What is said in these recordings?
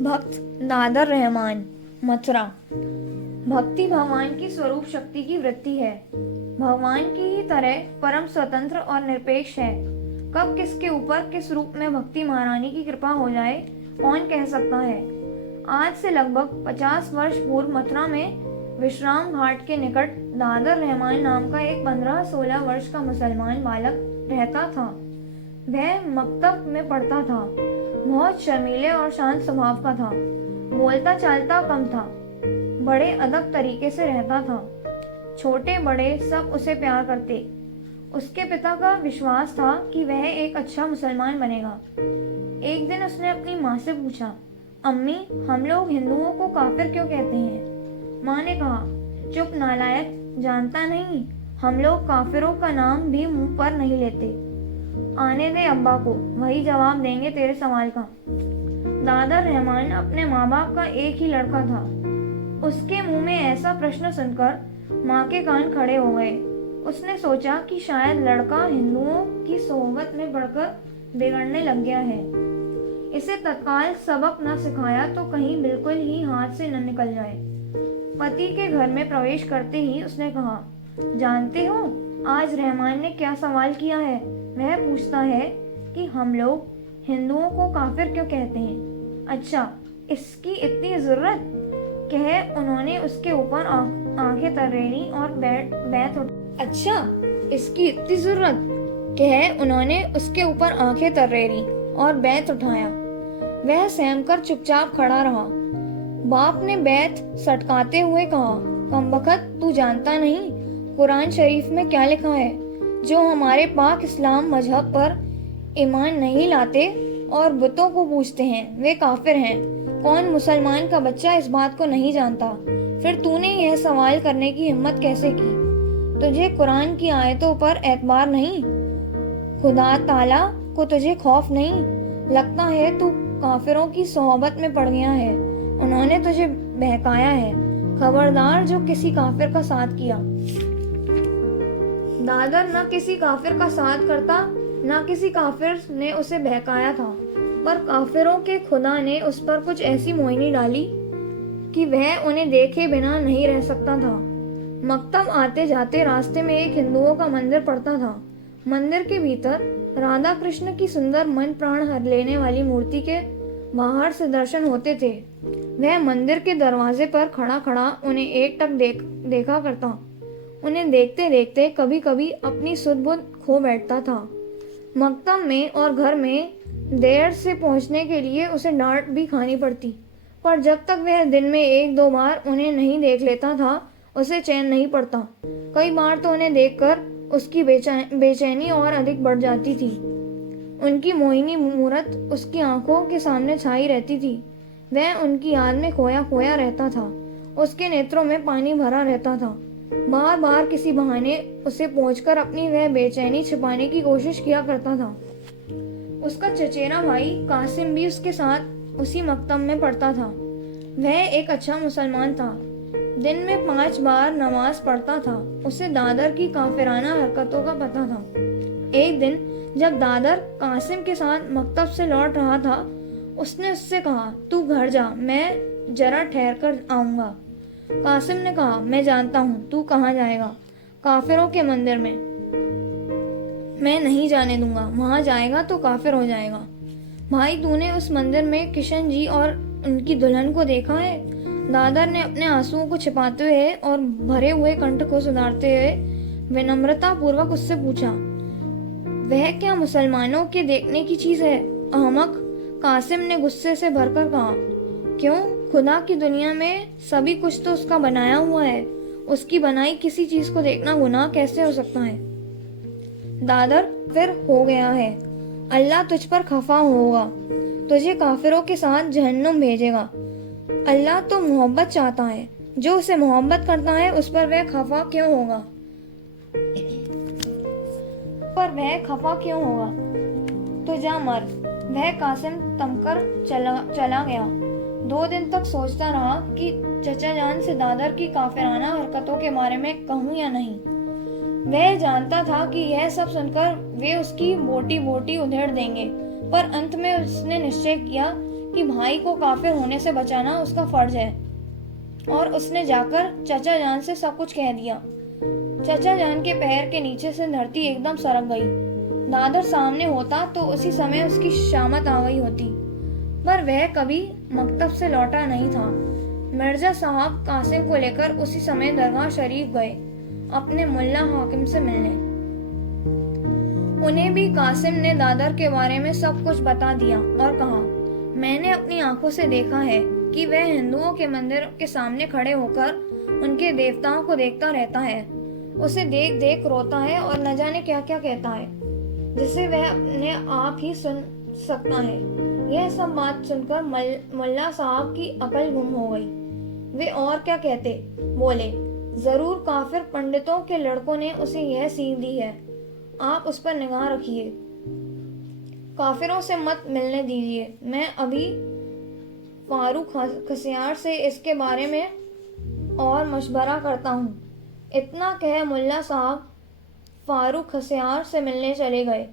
भक्त नादर रहमान। मथुरा। भक्ति भगवान की स्वरूप शक्ति की वृत्ति है। भगवान की ही तरह परम स्वतंत्र और निरपेक्ष है। कब किसके ऊपर किस रूप में भक्ति महारानी की कृपा हो जाए, कौन कह सकता है। आज से लगभग 50 वर्ष पूर्व मथुरा में विश्राम घाट के निकट नादर रहमान नाम का एक 15-16 वर्ष का मुसलमान बालक रहता था। वह मकतब में पढ़ता था। बहुत शर्मीले और शांत स्वभाव का था। बोलता चालता कम था। बड़े अदब तरीके से रहता था। छोटे बड़े सब उसे प्यार करते। उसके पिता का विश्वास था कि वह एक अच्छा मुसलमान बनेगा। एक दिन उसने अपनी माँ से पूछा, अम्मी, हम लोग हिंदुओं को काफिर क्यों कहते हैं? माँ ने कहा, चुप नालायक, जानता नहीं, हम लोग काफिरों का नाम भी मुंह पर नहीं लेते। आने दे अब्बा को, वही जवाब देंगे तेरे सवाल का। दादा रहमान अपने माँ बाप का एक ही लड़का था। उसके मुंह में ऐसा प्रश्न सुनकर माँ के कान खड़े हो गए। उसने सोचा कि शायद लड़का हिंदुओं की सोहबत में पड़कर बिगड़ने लग गया है। इसे तत्काल सबक न सिखाया तो कहीं बिल्कुल ही हाथ से न निकल जाए। पति के घर में प्रवेश करते ही उसने कहा, जानते हो आज रहमान ने क्या सवाल किया है? वह पूछता है कि हम लोग हिंदुओं को काफिर क्यों कहते हैं। अच्छा, इसकी इतनी जरूरत? कह उन्होंने उसके ऊपर आंखें तरेरी और बैत उठाई। अच्छा, इसकी इतनी जरूरत? कह उन्होंने उसके ऊपर आंखें तरेरी और बैत उठाया। वह सहम कर चुपचाप खड़ा रहा। बाप ने बैत सटकाते हुए कहा, कमबख्त, तू जानता नहीं कुरान शरीफ में क्या लिखा है? जो हमारे पाक इस्लाम मजहब पर ईमान नहीं लाते और बुतों को पूजते हैं, वे काफिर हैं। कौन मुसलमान का बच्चा इस बात को नहीं जानता? फिर तूने यह सवाल करने की हिम्मत कैसे की? तुझे कुरान की आयतों पर एतबार नहीं? खुदा ताला को तुझे खौफ नहीं? लगता है तू काफिरों की सोहबत में पड़ गया है। उन्होंने तुझे बहकाया है। खबरदार जो किसी काफिर का साथ किया। दादर न किसी काफिर का साथ करता, न किसी काफिर ने उसे बहकाया था, पर काफिरों के खुदा ने उस पर कुछ ऐसी मोहिनी डाली कि वह उन्हें देखे बिना नहीं रह सकता था। मकतब आते जाते रास्ते में एक हिंदुओं का मंदिर पड़ता था। मंदिर के भीतर राधा कृष्ण की सुंदर मन प्राण हर लेने वाली मूर्ति के बाहर से दर्शन होते थे। वह मंदिर के दरवाजे पर खड़ा खड़ा उन्हें एकटक देखा करता। उन्हें देखते देखते कभी कभी अपनी सुध-बुध खो बैठता था। मकतब में और घर में देर से पहुंचने के लिए उसे डांट भी खानी पड़ती, पर जब तक वह दिन में 1-2 बार उन्हें नहीं देख लेता था, उसे चैन नहीं पड़ता। कई बार तो उन्हें देखकर उसकी बेचैनी और अधिक बढ़ जाती थी। उनकी मोहिनी मूरत उसकी आंखों के सामने छाई रहती थी। वह उनकी याद में खोया खोया रहता था। उसके नेत्रों में पानी भरा रहता था। बार बार किसी बहाने उसे पहुंचकर अपनी वह बेचैनी छिपाने की कोशिश किया करता था। उसका चचेरा भाई कासिम भी उसके साथ उसी मकतब में पढ़ता था। वह एक अच्छा मुसलमान था। दिन में 5 बार नमाज पढ़ता था। उसे दादर की काफिराना हरकतों का पता था। एक दिन जब दादर कासिम के साथ मकतब से लौट रहा था, उसने उससे कहा, तू घर जा, मैं जरा ठहर कर आऊंगा। कासिम ने कहा, मैं जानता हूँ तू कहाँ जाएगा। काफिरों के मंदिर में। मैं नहीं जाने दूंगा, वहां जाएगा तो काफिर हो जाएगा। भाई, तूने उस मंदिर में किशन जी और उनकी दुल्हन को देखा है? दादर ने अपने आंसुओं को छिपाते हुए और भरे हुए कंठ को सुधारते हुए विनम्रता पूर्वक उससे पूछा। वह क्या मुसलमानों के देखने की चीज है, अहमक? कासिम ने गुस्से से भरकर कहा। क्यों? खुदा की दुनिया में सभी कुछ तो उसका बनाया हुआ है। उसकी बनाई किसी चीज को देखना गुनाह कैसे हो सकता है? दादर फिर हो गया है। अल्लाह तुझ पर खफा होगा, तुझे काफिरों के साथ जहन्नुम भेजेगा। अल्लाह तो मोहब्बत चाहता है। जो उसे मोहब्बत करता है उस पर वह खफा क्यों होगा? तो जा मर। वह कासिम तमकर चला गया। 2 दिन तक सोचता रहा कि चचा जान से दादर की काफिराना हरकतों के बारे में कहूँ या नहीं। वह जानता था कि यह सब सुनकर वे उसकी बोटी बोटी उधेड़ देंगे, पर अंत में उसने निश्चय किया कि भाई को काफिर होने से बचाना उसका फर्ज है, और उसने जाकर चाचा जान से सब कुछ कह दिया। चाचा जान के पैर के नीचे से धरती एकदम सरक गई। दादर सामने होता तो उसी समय उसकी शामत आ गई होती, पर वह कभी मकतब से लौटा नहीं था। मिर्जा साहब कासिम को लेकर उसी समय दरगाह शरीफ गए अपने मुल्ला हाकिम से मिलने। उन्हें भी कासिम ने दादर के बारे में सब कुछ बता दिया और कहा, मैंने अपनी आंखों से देखा है कि वह हिंदुओं के मंदिर के सामने खड़े होकर उनके देवताओं को देखता रहता है, उसे देख देख रोता है और न जाने क्या क्या कहता है, जिसे वह अपने आप ही सुन सकता है। यह सब बात सुनकर मुल्ला साहब की अकल गुम हो गई। वे और क्या कहते, बोले, जरूर काफिर पंडितों के लड़कों ने उसे यह सीख दी है, आप उस पर निगाह रखिए, काफिरों से मत मिलने दीजिए। मैं अभी फारूक खसियार से इसके बारे में और मशवरा करता हूँ। इतना कह मुल्ला साहब फारूक खसियार से मिलने चले गए।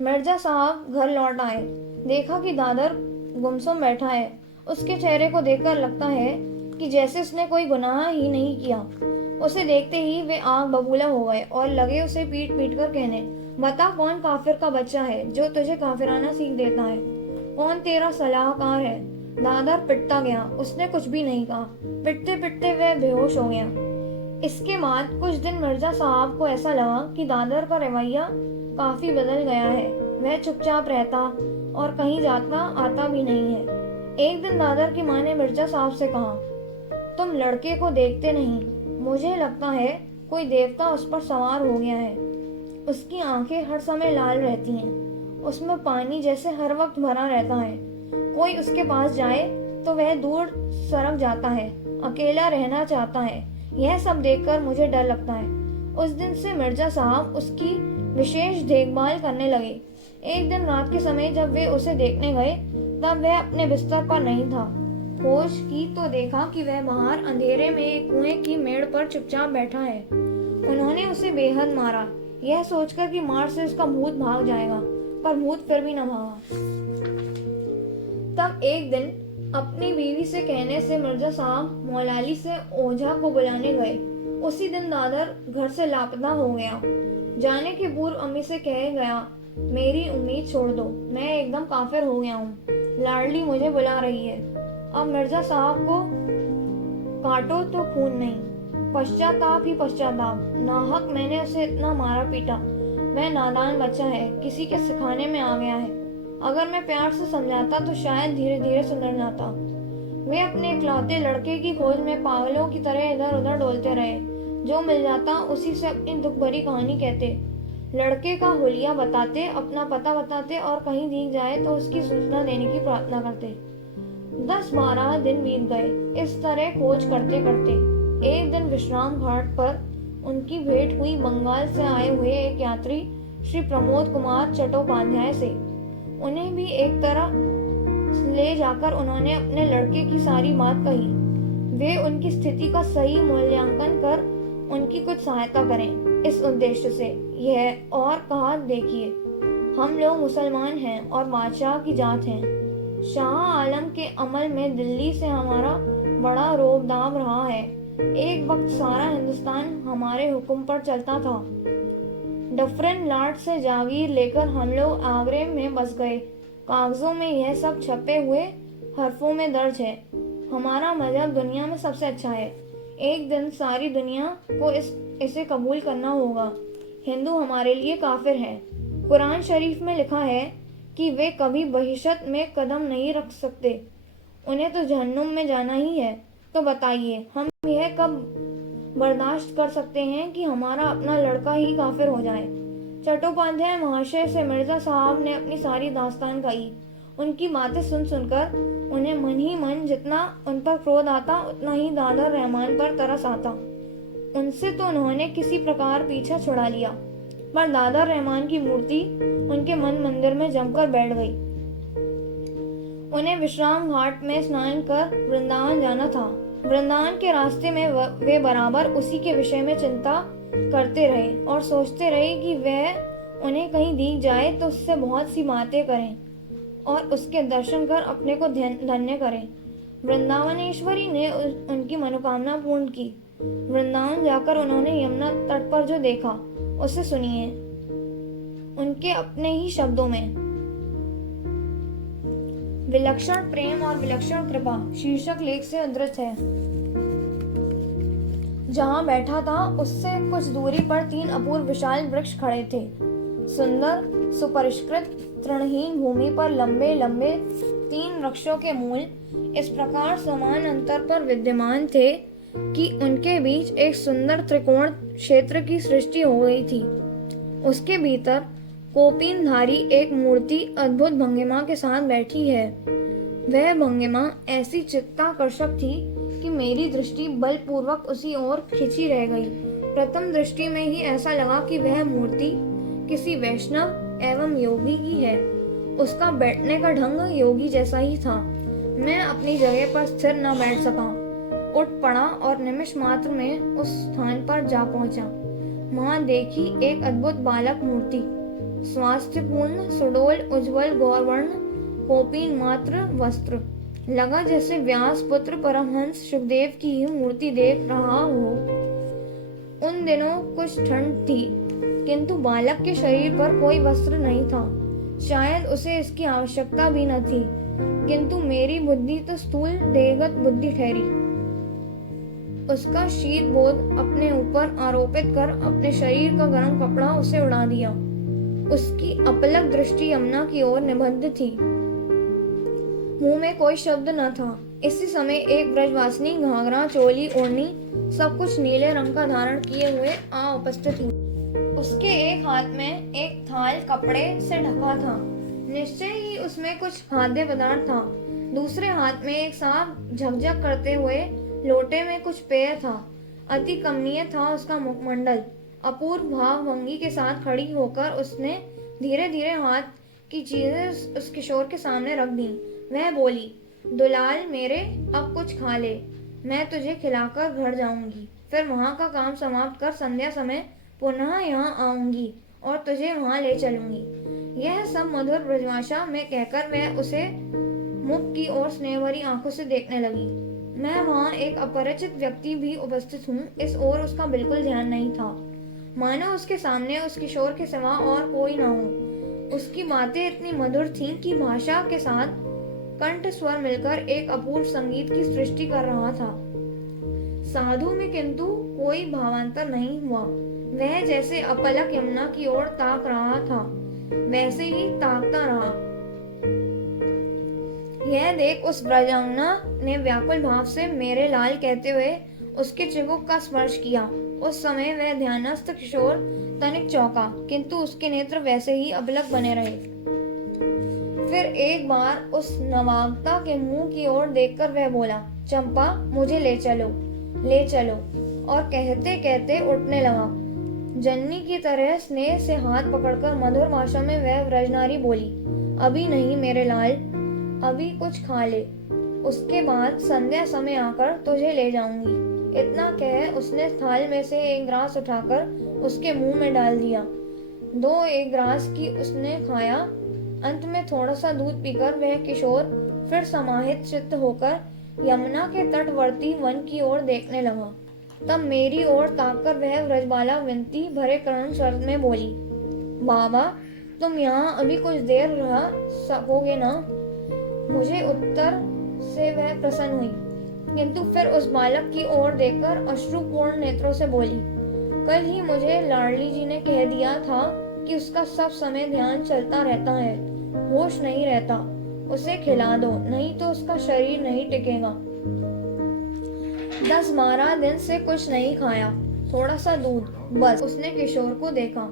मिर्जा साहब घर लौट आए, देखा कि दादर गुमसुम बैठा है। उसके चेहरे को देखकर लगता है कि जैसे उसने कोई गुनाह ही नहीं किया। उसे देखते ही वे आग बबूला हो गए और लगे उसे पीट पीट कर कहने, बता कौन काफिर का बच्चा है जो तुझे काफिराना सीख देता है, कौन तेरा सलाहकार है। दादर पिटता गया, उसने कुछ भी नहीं कहा। पिटते पिटते वह बेहोश हो गया। इसके बाद कुछ दिन मिर्जा साहब को ऐसा लगा कि दादर का रवैया काफी बदल गया है। वह चुपचाप रहता और कहीं जाता आता भी नहीं है। एक दिन दादर की माँ ने मिर्जा साहब से कहा, तुम लड़के को देखते नहीं, मुझे लगता है कोई देवता उस पर सवार हो गया है। उसकी आंखें हर समय लाल रहती हैं, उसमें पानी जैसे हर वक्त भरा रहता है। कोई उसके पास जाए तो वह दूर सरक जाता है, अकेला रहना चाहता है। यह सब देखकर मुझे डर लगता है। उस दिन से मिर्जा साहब उसकी विशेष देखभाल करने लगे। एक दिन रात के समय जब वे उसे देखने गए तब वह अपने बिस्तर पर नहीं था। खोज की तो देखा कि वह बाहर अंधेरे में एक कुएं की मेड़ पर चुपचाप बैठा है। उन्होंने उसे बेहद मारा, यह सोचकर कि मार से उसका भूत भाग जाएगा, पर भूत फिर भी न भागा। तब एक दिन अपनी बीवी से कहने से मिर्जा साहब मौलाली से ओझा को बुलाने गए। उसी दिन दादर घर से लापता हो गया। जाने के पूर्व अम्मी से कह गया, मेरी उम्मीद छोड़ दो, मैं एकदम काफिर हो गया हूँ, लाडली मुझे बुला रही है। अब मिर्जा साहब को काटो तो खून नहीं, पश्चाताप ही पश्चाताप। नाहक मैंने उसे इतना मारा पीटा। वह नादान बच्चा है, किसी के सिखाने में आ गया है। अगर मैं प्यार से समझाता तो शायद धीरे धीरे सुधर जाता। वे अपने इकलौते लड़के की खोज में पागलों की तरह इधर उधर डोलते रहे। जो मिल जाता उसी से अपनी दुख भरी कहानी कहते, लड़के का हुलिया बताते, अपना पता बताते और कहीं दिख जाए तो उसकी सूचना देने की प्रार्थना करते। 10-12 दिन बीत गए इस तरह खोज करते करते। एक दिन विश्राम घाट पर उनकी भेंट हुई बंगाल से आए हुए एक यात्री श्री प्रमोद कुमार चट्टोपाध्याय से। उन्हें भी एक तरह ले जाकर उन्होंने अपने लड़के की सारी बात कही। वे उनकी स्थिति का सही मूल्यांकन कर उनकी कुछ सहायता करें, इस उद्देश्य से यह और कहा, देखिए हम लोग मुसलमान हैं और बादशाह की जात हैं। शाह आलम के अमल में दिल्ली से हमारा बड़ा रोब दाब रहा है। एक वक्त सारा हिंदुस्तान हमारे हुक्म पर चलता था। डफरिन लाट से जागीर लेकर हम लोग आगरे में बस गए। कागजों में यह सब छपे हुए हरफों में दर्ज है। हमारा मजहब दुनिया में सबसे अच्छा है। एक दिन सारी दुनिया को इसे कबूल करना होगा। हिंदू हमारे लिए काफिर है। कुरान शरीफ में लिखा है कि वे कभी बहिशत में कदम नहीं रख सकते, उन्हें तो जहन्नुम में जाना ही है। तो बताइए हम यह कब बर्दाश्त कर सकते हैं कि हमारा अपना लड़का ही काफिर हो जाए। चट्टोपाध्याय महाशय से मिर्जा साहब ने अपनी सारी दास्तान कही। उनकी बातें सुन सुनकर उन्हें मन ही मन जितना उन पर क्रोध आता उतना ही दादर रहमान पर तरस आता। उनसे तो उन्होंने किसी प्रकार पीछा छुड़ा लिया, पर दादर रहमान की मूर्ति उनके मन मंदिर में जमकर बैठ गई। उन्हें विश्राम घाट में स्नान कर वृंदावन जाना था। वृंदावन के रास्ते में वे बराबर उसी के विषय में चिंता करते रहे और सोचते रहे कि वह उन्हें कहीं दिख जाए तो उससे बहुत सी बातें करें। और उसके दर्शन कर अपने को धन्य करें। वृंदावनेश्वरी ने उनकी मनोकामना पूर्ण की। वृंदावन जाकर उन्होंने यमुना तट पर जो देखा उसे सुनिए उनके अपने ही शब्दों में। विलक्षण प्रेम और विलक्षण कृपा शीर्षक लेख से उद्धृत है। जहां बैठा था उससे कुछ दूरी पर 3 अपूर्व विशाल वृक्ष खड़े थे। सुंदर सुपरिष्कृत तृणहीन भूमि पर लंबे लंबे 3 वृक्षों के मूल इस प्रकार समान अंतर पर विद्यमान थे कि उनके बीच एक सुंदर त्रिकोण क्षेत्र की सृष्टि हो गई थी। उसके भीतर कोपीनधारी एक मूर्ति अद्भुत भंगिमा के साथ बैठी है। वह भंगिमा ऐसी चित्ताकर्षक थी कि मेरी दृष्टि बलपूर्वक उसी ओर खिंची रह गई। प्रथम दृष्टि में ही ऐसा लगा कि वह मूर्ति किसी वैष्णव एवं योगी की है। उसका बैठने का ढंग योगी जैसा ही था। मैं अपनी जगह पर स्थिर न बैठ सका, उठ पड़ा और निमिष मात्र में उस स्थान पर जा पहुंचा। वहां देखी एक अद्भुत बालक मूर्ति, स्वास्थ्यपूर्ण सुडोल उज्ज्वल गौरवर्ण कोपीन मात्र वस्त्र। लगा जैसे व्यास पुत्र परमहंस सुखदेव की ही मूर्ति देख रहा हो। उन दिनों कुछ ठंड थी, किंतु बालक के शरीर पर कोई वस्त्र नहीं था। शायद उसे इसकी आवश्यकता भी न थी, किंतु मेरी बुद्धि तो स्थूल देहगत बुद्धि ठहरी। उसका शीत बोध अपने ऊपर आरोपित कर अपने शरीर का गर्म कपड़ा उसे उड़ा दिया। उसकी अपलक दृष्टि यमुना की ओर निबद्ध थी। मुंह में कोई शब्द न था। इसी समय एक ब्रजवासिनी घाघरा चोली ओढ़नी सब कुछ नीले रंग का धारण किए हुए आ उपस्थित हुई। उसके एक हाथ में एक थाल कपड़े से ढका था, निश्चय ही उसमें कुछ खाद्य पदार्थ था। दूसरे हाथ में एक साफ झकझक करते हुए लोटे में कुछ पेय था। अति कमनीय था उसका मुखमंडल। अपूर्व भाव भंगी के साथ खड़ी होकर उसने धीरे धीरे हाथ की चीजें उस किशोर के सामने रख दी। वह बोली, दुलाल मेरे, अब कुछ खा ले, मैं तुझे खिलाकर घर जाऊंगी। फिर वहां का काम समाप्त कर संध्या समय पुनः यहाँ आऊंगी और तुझे वहां ले चलूंगी। यह सब मधुर ब्रजभाषा में कहकर वह उसे मुख की ओर स्नेह भरी आंखों से देखने लगी। मैं वहां एक अपरिचित व्यक्ति भी उपस्थित हूँ, इस ओर उसका बिल्कुल ध्यान नहीं था। मानो उसके सामने उस किशोर के सिवा और कोई ना हो। उसकी बातें इतनी मधुर थीं कि भाषा के साथ कंठ स्वर मिलकर एक अपूर्व संगीत की सृष्टि कर रहा था। साधु में किंतु कोई भावांतर नहीं हुआ। वह जैसे अपलक यमुना की ओर ताक रहा था, वैसे ही ताकता रहा। यह देख उस ब्रजांगना ने व्याकुल भाव से मेरे लाल कहते हुए उसके चिबुक का स्पर्श किया। उस समय वह ध्यानस्थ किशोर तनिक चौंका, किंतु उसके नेत्र वैसे ही अबलक बने रहे। फिर एक बार उस नवागता के मुंह की ओर देखकर वह बोला, चंपा मुझे ले चलो, ले चलो, और कहते कहते उठने लगा। जननी की तरह स्नेह से हाथ पकड़कर मधुर भाषा में वह व्रजनारी बोली, अभी नहीं मेरे लाल, अभी कुछ खा ले, उसके बाद संध्या समय आकर तुझे ले जाऊंगी। इतना कह उसने थाल में से एक ग्रास उठाकर उसके मुंह में डाल दिया। 2 एक ग्रास की उसने खाया। अंत में थोड़ा सा दूध पीकर वह किशोर फिर समाहित चित्त होकर यमुना के तटवर्ती वन की ओर देखने लगा। तब मेरी ओर ताककर वह व्रजबाला विनती भरे करुण स्वर में बोली, बाबा तुम यहाँ अभी कुछ देर रह सकोगे ना? मुझे उत्तर से वह प्रसन्न हुई, किंतु फिर उस बालक की ओर देखकर अश्रुपूर्ण नेत्रों से बोली, कल ही मुझे लाडली जी ने कह दिया था कि उसका सब समय ध्यान चलता रहता है, होश नहीं रहता। उसे खिला दो, नहीं तो उसका शरीर नहीं टिकेगा। 10-12 दिन से कुछ नहीं खाया, थोड़ा सा दूध बस। उसने किशोर को देखा,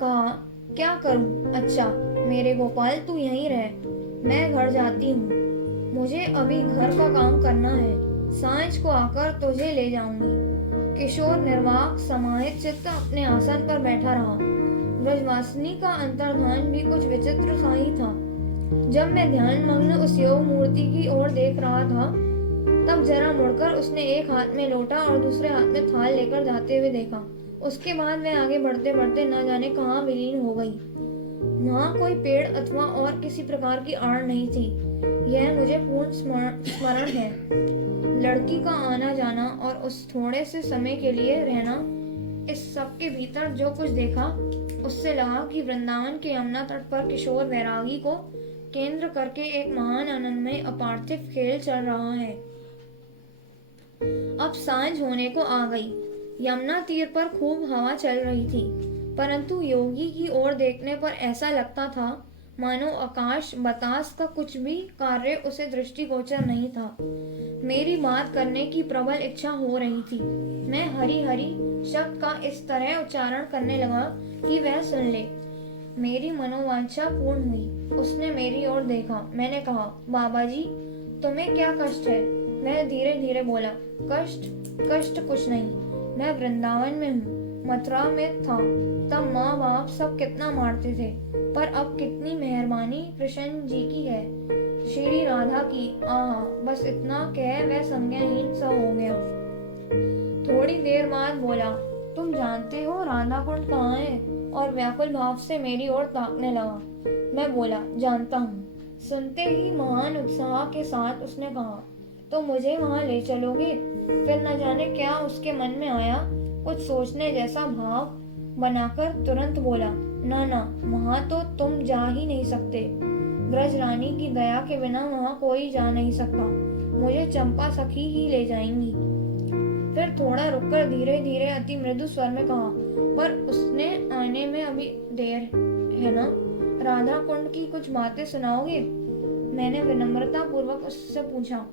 कहा, क्या करूं? अच्छा मेरे गोपाल तू यहीं रह, मैं घर जाती हूँ। मुझे अभी घर का काम करना है, सांझ को आकर तुझे ले जाऊंगी। किशोर निर्वाक समाहित चित्त अपने आसन पर बैठा रहा। ब्रजवासिनी का अंतर्धान भी कुछ विचित्र सा ही था। जब मैं ध्यान मग्न उस योग मूर्ति की ओर देख रहा था, तब जरा मुड़कर उसने एक हाथ में लोटा और दूसरे हाथ में थाल लेकर जाते हुए देखा। उसके बाद वह आगे बढ़ते बढ़ते न जाने कहाँ विलीन हो गई। वहाँ कोई पेड़ अथवा और किसी प्रकार की आड़ नहीं थी। यह मुझे पूर्ण स्मरण है। लड़की का आना जाना और उस थोड़े से समय के लिए रहना, इस सब के भीतर जो कुछ देखा, उससे लगा कि वृंदावन के यमुना तट पर किशोर वैरागी को केंद्र करके एक महान आनंदमय अपार्थिव खेल चल रहा है। अब सांझ होने को आ गई। यमुना तीर पर खूब हवा चल रही थी, परंतु योगी की ओर देखने पर ऐसा लगता था मानो आकाश बतास का कुछ भी कार्य उसे दृष्टिगोचर नहीं था। मेरी बात करने की प्रबल इच्छा हो रही थी। मैं हरी हरी शब्द का इस तरह उच्चारण करने लगा कि वह सुन ले। मेरी मनोवांछा पूर्ण हुई। उसने मेरी ओर देखा। मैंने कहा, बाबा जी, तुम्हें क्या कष्ट है? वह धीरे धीरे बोला, कष्ट कुछ नहीं। मैं वृंदावन में हूँ, मथुरा में था तब माँ बाप सब कितना मारते थे, पर अब कितनी मेहरबानी कृष्ण जी की है, श्री राधा की। आहा, बस इतना कह वह संज्ञाहीन सा हो गया। थोड़ी देर बाद बोला, तुम जानते हो राधा कुंड कहाँ है? और व्याकुल भाव से मेरी ओर ताकने लगा। मैं बोला, जानता हूँ। सुनते ही महान उत्साह के साथ उसने कहा, तो मुझे वहां ले चलोगे? फिर न जाने क्या उसके मन में आया, कुछ सोचने जैसा भाव बनाकर तुरंत बोला, ना, वहां तो तुम जा ही नहीं सकते। ब्रज रानी की दया के बिना वहां कोई जा नहीं सकता। मुझे चंपा सखी ही ले जाएंगी। फिर थोड़ा रुककर धीरे धीरे अति मृदु स्वर में कहा, पर उसने आने में अभी देर है ना? राधा कुंड की कुछ बातें सुनाओगे? मैंने विनम्रता पूर्वक उससे पूछा।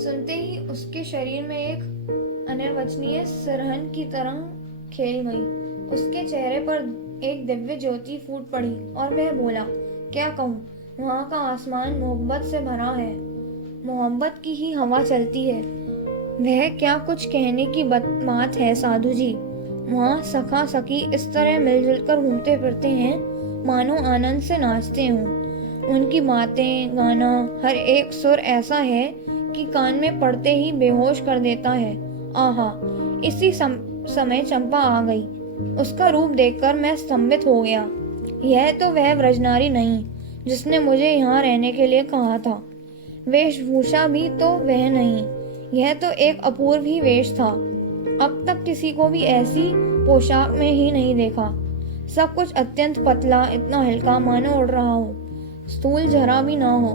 सुनते ही उसके शरीर में एक अनिर्वचनीय सरहन की तरह खेल गई। उसके चेहरे पर एक दिव्य ज्योति फूट पड़ी और वह बोला, क्या कहूँ, वहाँ का आसमान मोहब्बत से भरा है। मोहब्बत की ही हवा चलती है। वह क्या कुछ कहने की बात है साधु जी। वहाँ सखा सखी इस तरह मिलजुल कर घूमते फिरते हैं मानो आनंद से नाचते हों। उनकी बातें, गाना, हर एक सुर ऐसा है कि कान में पड़ते ही बेहोश कर देता है। आहा, इसी समय चंपा आ गई। उसका रूप देखकर मैं स्तंभित हो गया। यह तो वह व्रजनारी नहीं जिसने मुझे यहाँ रहने के लिए कहा था। वेशभूषा भी तो वह नहीं, यह तो एक अपूर्व ही वेश था। अब तक किसी को भी ऐसी पोशाक में ही नहीं देखा। सब कुछ अत्यंत पतला, इतना हल्का मानो उड़ रहा हो, स्थूल जरा भी ना हो।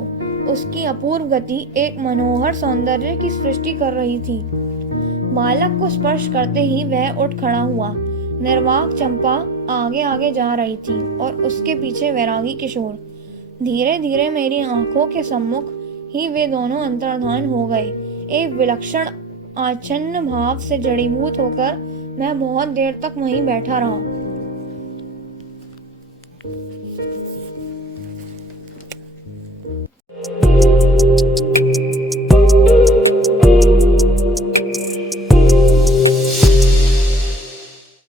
उसकी अपूर्व गति एक मनोहर सौंदर्य की सृष्टि कर रही थी। बालक को स्पर्श करते ही वह उठ खड़ा हुआ। निर्वाक चंपा आगे आगे जा रही थी और उसके पीछे वैरागी किशोर। धीरे धीरे मेरी आंखों के सम्मुख ही वे दोनों अंतर्धान हो गए। एक विलक्षण आच्छन्न भाव से जड़ीभूत होकर मैं बहुत देर तक वहीं बैठा रहा।